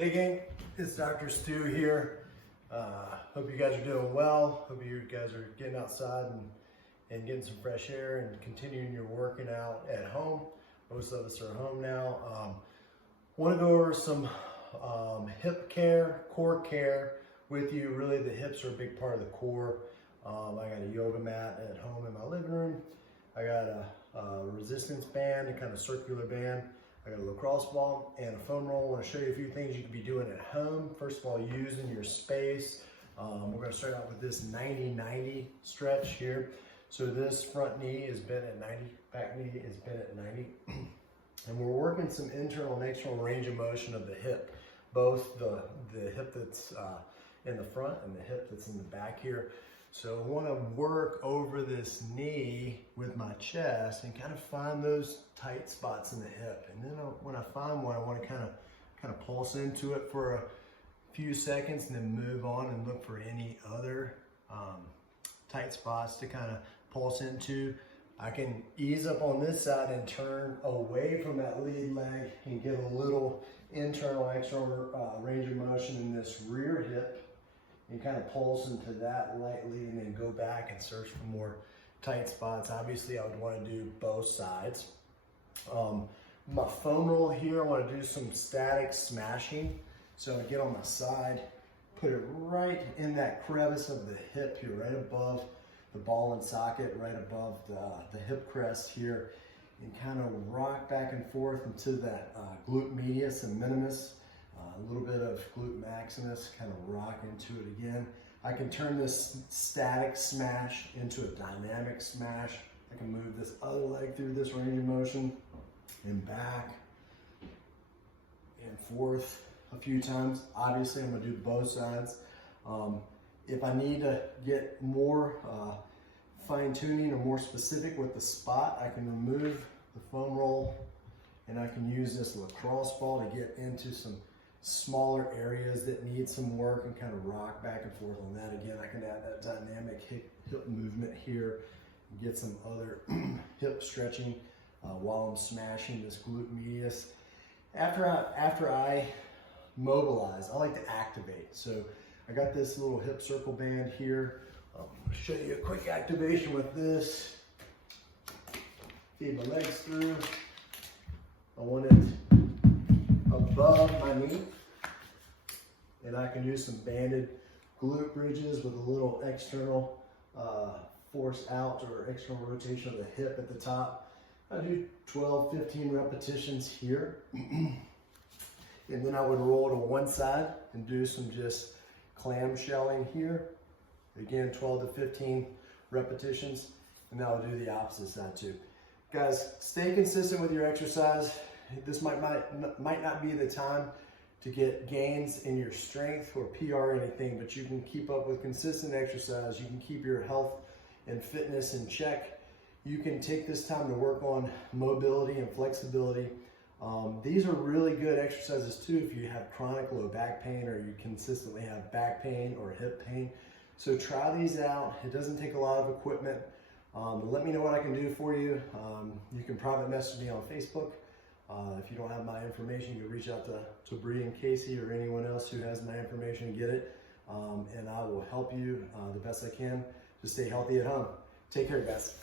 Hey gang, it's Dr. Stu here. Hope you guys are doing well. Hope you guys are getting outside and getting some fresh air and continuing your working out at home. Most of us are home now. Want to go over some hip care, core care with you. Really, the hips are a big part of the core. I got a yoga mat at home in my living room. I got a resistance band, a kind of circular band. I got a lacrosse ball and a foam roll. I want to show you a few things you can be doing at home. First of all, using your space. We're going to start out with this 90-90 stretch here. So this front knee is bent at 90, back knee is bent at 90. And we're working some internal and external range of motion of the hip. Both the hip that's in the front and the hip that's in the back here. So I want to work over this knee with my chest and kind of find those tight spots in the hip. And then when I find one, I want to kind of pulse into it for a few seconds and then move on and look for any other tight spots to kind of pulse into. I can ease up on this side and turn away from that lead leg and get a little internal, external range of motion in this rear hip. And kind of pulse into that lightly and then go back and search for more tight spots. Obviously, I would want to do both sides. My foam roll here, I want to do some static smashing. So I get on my side, put it right in that crevice of the hip here, right above the ball and socket, right above the hip crest here, and kind of rock back and forth into that glute medius and minimus. A little bit of glute maximus, kind of rock into it again. I can turn this static smash into a dynamic smash. I can move this other leg through this range of motion and back and forth a few times. Obviously, I'm going to do both sides. If I need to get more fine tuning or more specific with the spot, I can remove the foam roll and I can use this lacrosse ball to get into some smaller areas that need some work and kind of rock back and forth on that. Again, I can add that dynamic hip movement here and get some other hip stretching while I'm smashing this glute medius. After I mobilize, I like to activate. So I got this little hip circle band here. I'm going to show you a quick activation with this. Feed my legs through. I want it above my knee, and I can do some banded glute bridges with a little external force out or external rotation of the hip at the top. I do 12-15 repetitions here, and then I would roll to one side and do some just clamshelling here. Again, 12 to 15 repetitions, and I would do the opposite side too. Guys, stay consistent with your exercise. This might not be the time to get gains in your strength or PR or anything, but you can keep up with consistent exercise. You can keep your health and fitness in check. You can take this time to work on mobility and flexibility. These are really good exercises too if you have chronic low back pain or you consistently have back pain or hip pain. So try these out. It doesn't take a lot of equipment. Let me know what I can do for you. You can private message me on Facebook. If you don't have my information, you can reach out to Bree and Casey or anyone else who has my information and get it. And I will help you the best I can to stay healthy at home. Take care, guys.